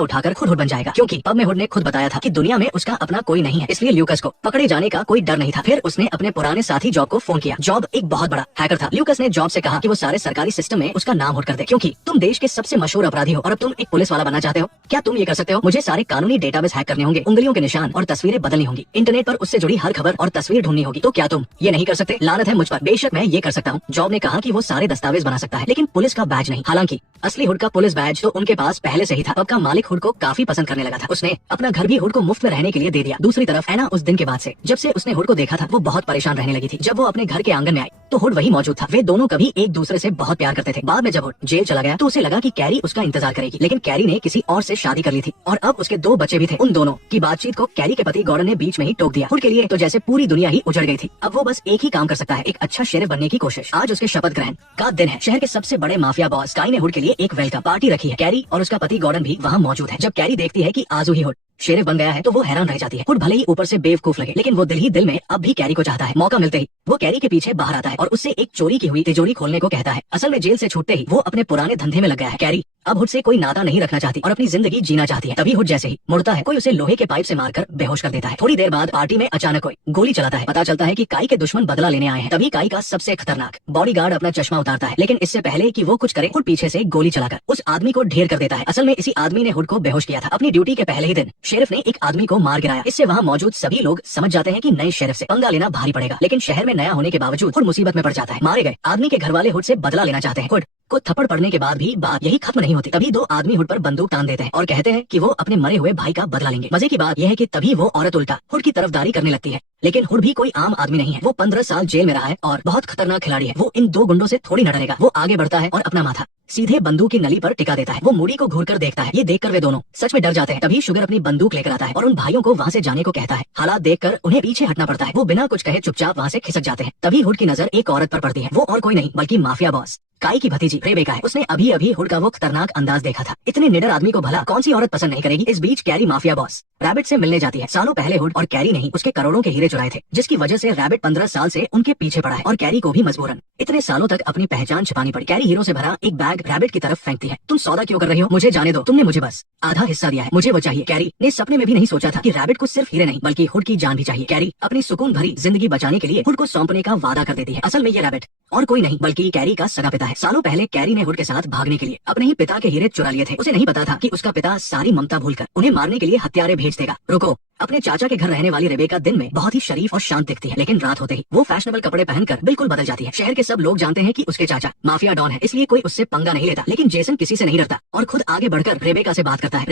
उठाकर खुद हुड बन जाएगा, क्योंकि पब में हुड ने खुद बताया था कि दुनिया में उसका अपना कोई नहीं है, इसलिए ल्यूकस को पकड़े जाने का कोई डर नहीं था। फिर उसने अपने पुराने साथी जॉब को फोन किया। जॉब एक बहुत बड़ा हैकर था। ल्यूकस ने जॉब से कहा कि वो सारे सरकारी सिस्टम में उसका नाम हुड कर दे, क्योंकि तुम देश के सबसे मशहूर अपराधी हो और अब तुम एक पुलिस वाला बनना चाहते हो। क्या तुम ये कर सकते हो? मुझे सारे कानूनी डेटाबेस हैक करने होंगे, उंगलियों के निशान और तस्वीरें बदलनी होंगी, इंटरनेट पर उससे जुड़ी हर खबर और तस्वीर ढूंढनी होगी। तो क्या तुम ये नहीं कर सकते? लानत है मुझ पर। बेशक मैं ये कर सकता हूँ। जॉब ने कहा कि वो सारे दस्तावेज बना सकता है, लेकिन पुलिस का बैज नहीं। हालांकि असली हुड का पुलिस बैज तो उनके पास पहले से ही था। पब का मालिक हुड को काफी पसंद करने लगा था। उसने अपना घर भी हुड को मुफ्त में रहने के लिए दे दिया। दूसरी तरफ एना उस दिन के बाद से जब से उसने हुड को देखा था, वो बहुत परेशान रहने लगी थी। जब वो अपने घर के आंगन में आई तो हुड वही मौजूद था। वे दोनों कभी एक दूसरे से बहुत प्यार करते थे। बाद में जब हुड जेल चला गया तो उसे लगा कि कैरी उसका इंतजार करेगी, लेकिन कैरी ने किसी और से शादी कर ली थी और अब उसके 2 बच्चे भी थे। उन दोनों की बातचीत को कैरी के पति गॉर्डन ने बीच में ही टोक दिया। हुड के लिए तो जैसे पूरी दुनिया ही उजड़ गई थी। अब वो बस एक ही काम कर सकता है, एक अच्छा शेरिफ बनने की कोशिश। आज उसके शपथ ग्रहण का दिन है। शहर के सबसे बड़े माफिया बॉस स्काई ने हुड के लिए एक वेलकम पार्टी रखी है। कैरी और उसका पति गॉर्डन भी वहाँ मौजूद है। जब कैरी देखती है कि आजू ही हुड शेरिफ बन गया है तो वो हैरान रह जाती है। हुड भले ही ऊपर से बेवकूफ लगे, लेकिन वो दिल ही दिल में अब भी कैरी को चाहता है। मौका मिलते ही वो कैरी के पीछे बाहर आता है और उससे एक चोरी की हुई तिजोरी खोलने को कहता है। असल में जेल से छूटते ही वो अपने पुराने धंधे में लग गया है। कैरी अब हुड से कोई नाता नहीं रखना चाहती और अपनी जिंदगी जीना चाहती है। तभी हुड जैसे ही मुड़ता है, कोई उसे लोहे के पाइप से मारकर बेहोश कर देता है। थोड़ी देर बाद पार्टी में अचानक कोई गोली चलाता है। पता चलता है कि काई के दुश्मन बदला लेने आए हैं। तभी काई का सबसे खतरनाक बॉडीगार्ड अपना चश्मा उतारता है, लेकिन इससे पहले कि वो कुछ करे, हुड पीछे से गोली चलाकर उस आदमी को ढेर कर देता है। असल में इसी आदमी ने हुड को बेहोश किया था। अपनी ड्यूटी के पहले ही दिन शेरिफ ने एक आदमी को मार गिराया। इससे वहाँ मौजूद सभी लोग समझ जाते हैं कि नए शेरिफ से पंगा लेना भारी पड़ेगा, लेकिन शहर में नया होने के बावजूद हुड मुसीबत में पड़ जाता है। मारे गए आदमी के घर वाले हुड से बदला लेना चाहते हैं। हुड को थप्पड़ पड़ने के बाद भी बात यही खत्म नहीं होती। तभी 2 आदमी हुड पर बंदूक तान देते हैं और कहते हैं कि वो अपने मरे हुए भाई का बदला लेंगे। मजे की बात यह है कि तभी वो औरत उल्टा हुड की तरफदारी करने लगती है। लेकिन हुड भी कोई आम आदमी नहीं है। वो 15 साल जेल में रहा है और बहुत खतरनाक खिलाड़ी है। वो इन 2 गुंडों से थोड़ी न डरेगा। वो आगे बढ़ता है और अपना माथा सीधे बंदूक की नली पर टिका देता है। वो मूडी को घूरकर देखता है। ये देखकर वे दोनों सच में डर जाते हैं। तभी शुगर अपनी बंदूक लेकर आता है और उन भाइयों को वहाँ से जाने को कहता है। हालात देखकर उन्हें पीछे हटना पड़ता है। वो बिना कुछ कहे चुपचाप वहाँ से खिसक जाते हैं। तभी हुड की नजर एक औरत पर पड़ती है। वो और कोई नहीं बल्कि माफिया बॉस काई की भतीजी रेबेका है। उसने अभी अभी हुड का वो खतरनाक अंदाज देखा था। इतने निडर आदमी को भला कौन सी औरत पसंद नहीं करेगी। इस बीच कैरी माफिया बॉस रैबिट से मिलने जाती है। सालों पहले हुड और कैरी ने ही उसके करोड़ों के हीरे चुराए थे, जिसकी वजह से रैबिट 15 साल से उनके पीछे पड़ा है और कैरी को भी मजबूरन इतने सालों तक अपनी पहचान छिपानी पड़ी। कैरी हीरो से भरा एक बैग रैबिट की तरफ फेंकती है। तुम सौदा क्यों कर रही हो? मुझे जाने दो। तुमने मुझे बस आधा हिस्सा दिया है, मुझे वो चाहिए। कैरी ने सपने में भी नहीं सोचा था कि रैबिट को सिर्फ हीरे नहीं बल्कि हुड की जान भी चाहिए। कैरी अपनी सुकून भरी जिंदगी बचाने के लिए हुड को सौंपने का वादा कर देती है। असल में ये रैबिट और कोई नहीं बल्कि कैरी का सगा पिता है। सालों पहले कैरी ने हुड के साथ भागने के लिए अपने ही पिता के हीरे चुरा लिए थे। उसे नहीं पता था कि उसका पिता सारी ममता भूलकर उन्हें मारने के लिए हत्यारे भेज देगा। रुको, अपने चाचा के घर रहने वाली रेबेका दिन में बहुत ही शरीफ और शांत दिखती है, लेकिन रात होते ही वो फैशनेबल कपड़े पहनकर बिल्कुल बदल जाती है। शहर के सब लोग जानते हैं कि उसके चाचा माफिया डॉन है, इसलिए कोई उससे पंगा नहीं लेता। लेकिन जेसन किसी से नहीं डरता और खुद आगे बढ़कर रेबेका से बात करता है।